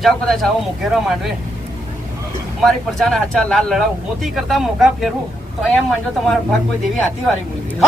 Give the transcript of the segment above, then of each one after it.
જાવ કદાચ આવો મુકેરો માંડવે મારી પ્રજાના હાચા લાલ લડાવું મોતી કરતા મોગા ફેરવું તો એમ માનજો તમારો ભાગ કોઈ દેવી હાથી વાળી મૂકી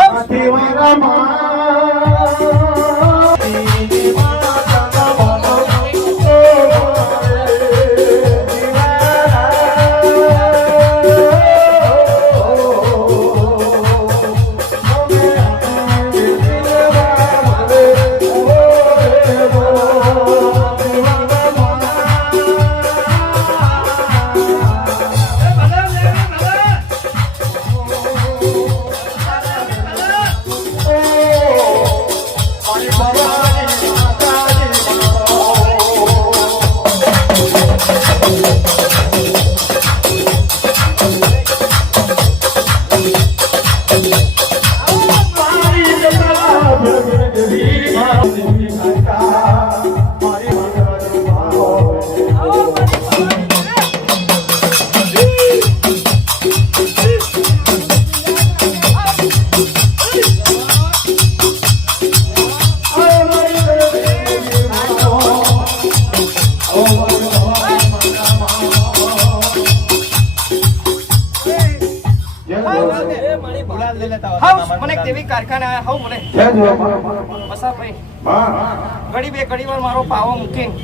મારો પાવો મૂકીને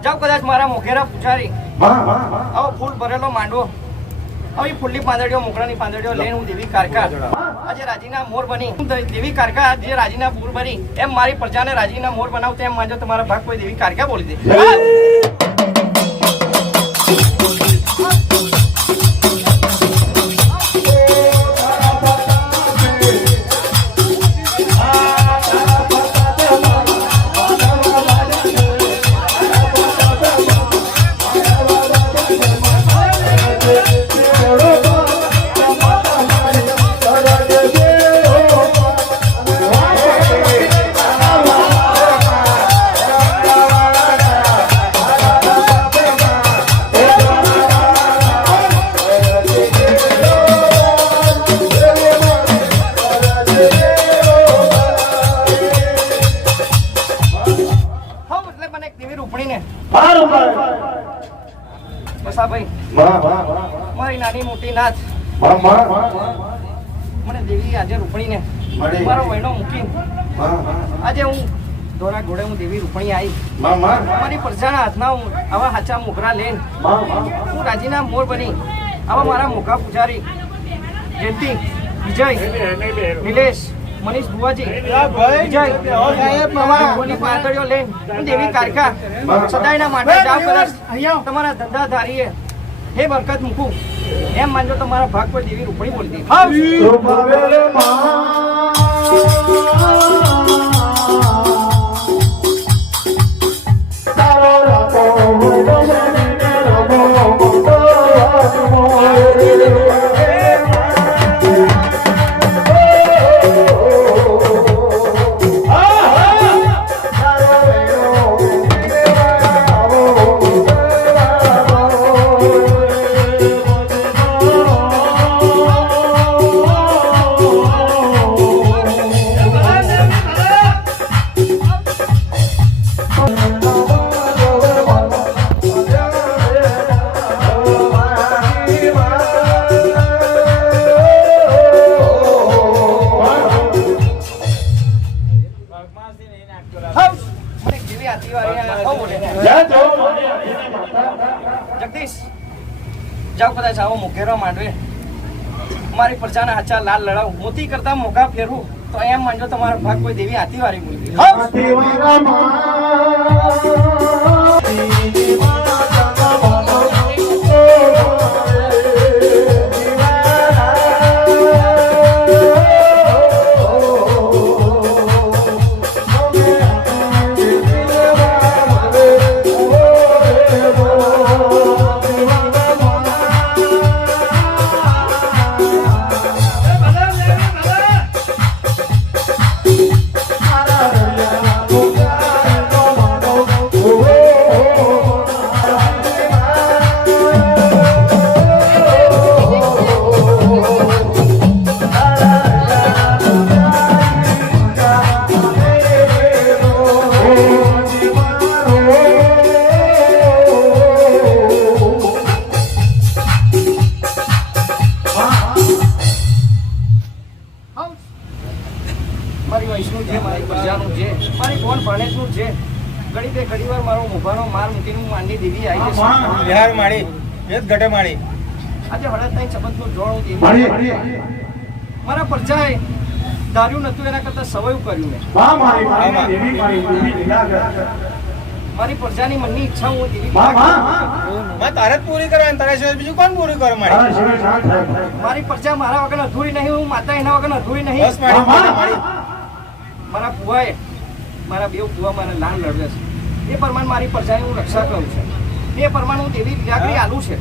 જાવ કદાચ મારા મોઘેરા પૂછારી આવો ફૂલ ભરેલો માંડવો આવી ફૂલની પાંદડીઓ મોકળાની પાંદડીઓ લઈને હું દેવી કારકા આજે રાજીના મોર બની દેવી કારકા જે રાજીના મોર બની એમ મારી પ્રજાને રાજીના મોર બનાવતો એમ માનજો તમારા ભાગ કોઈ દેવી કારકા બોલી દે મારી નાની મોટી નાથ મને દેવી આજે રૂપણીને મારો વહેણો મૂકીને આજે હું દોરા ઘોડે હું દેવી રૂપણી આવી મારી પ્રજાના હાથના આવા હાચા મોકરા લઈને હું રાજીના મોર બની આવા મારા મોકા પૂજારી જયંતિ વિજય નિલેશ મનીષ બુવાજી વિજય તમારા ભોની પાંદડીઓ લઈને હું દેવી કારકા સદાયના માટે જાવ કદાચ તમારા ધંધાધારીએ હે બરકત મૂકું એમ માનજો તમારા ભાગ પર દેવી રૂપણી બોલી દે જગદીશ જાવ કદાચ આવો મુકેરો માંડવે મારી પ્રજાના હાચા લાલ લડાવું મોતી કરતા મોગા ફેરવું તો એમ માનજો તમારો ભાગ કોઈ દેવી હાથી વાળી મૂકી Oh ઘડી બે ઘડી વાર મારો મોભાનો માર મૂકીને હું માનની દેવી આવી જશે. બિહાર માળી એ જ ઘટે માળી આજે હળદના સંબંધનું જોડ હું દેવી મારા પરજાએ ધાર્યું નતું એના કરતા સવાયું કર્યું મેં. મારી પ્રજાની મનની ઈચ્છા હું દેવી તારે જ પૂરી કરવાની, તારા સિવાય બીજું કોણ પૂરી કરે માળી? મારી પ્રજા મારા વગર અધૂરી નહીં, હું માતા એના વગર અધૂરી નહીં. બસ માળી મારા ભુવાએ મારા બે ભુવા મારા લાલ લડવે છે એ પ્રમાણે મારી પ્રજાની હું રક્ષા કરું છું. એ પ્રમાણે હું દેવી લીલાગરી આલું છે.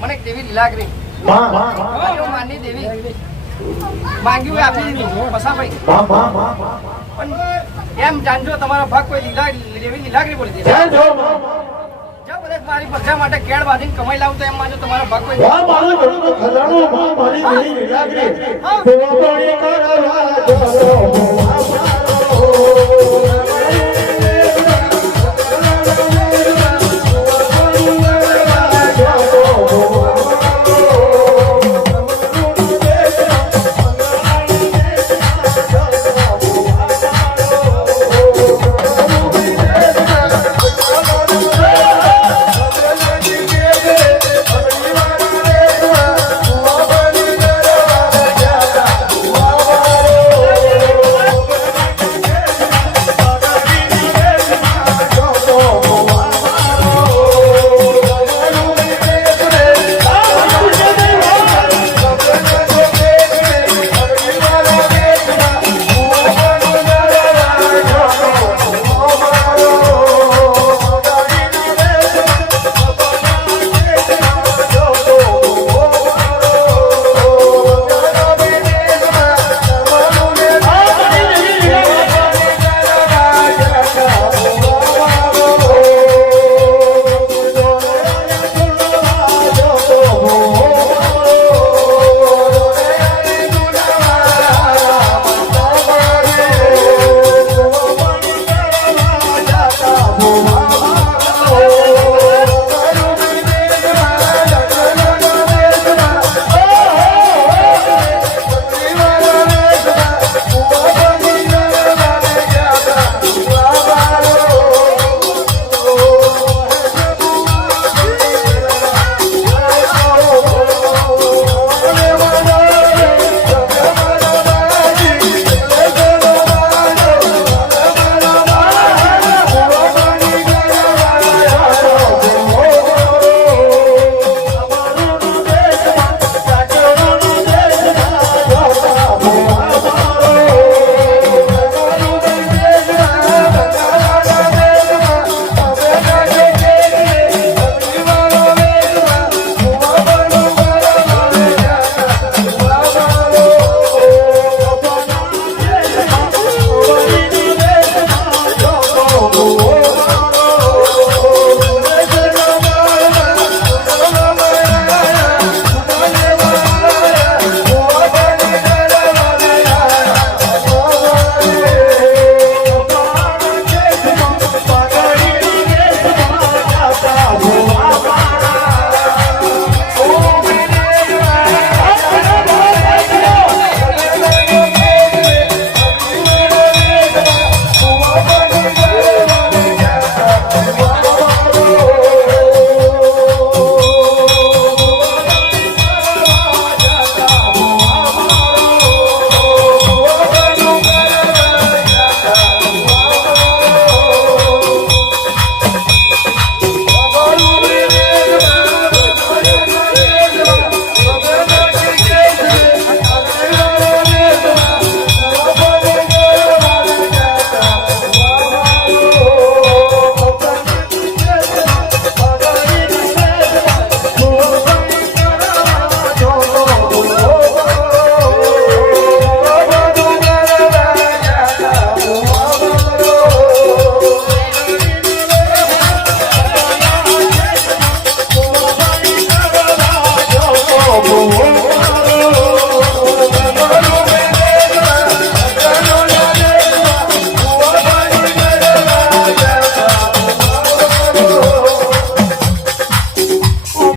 મને દેવી લીલાગરી માનની દેવી માંગ્યું એ આપી દીધું પસાભાઈ. પણ એમ જાણજો તમારો ભાગ કોઈ દેવી લીલાગરી બોલી દે. મારી પ્રજા માટે કેળ બાંધીને કમાઈ લાવું તો એમ માનો તમારો ભાગ કોઈ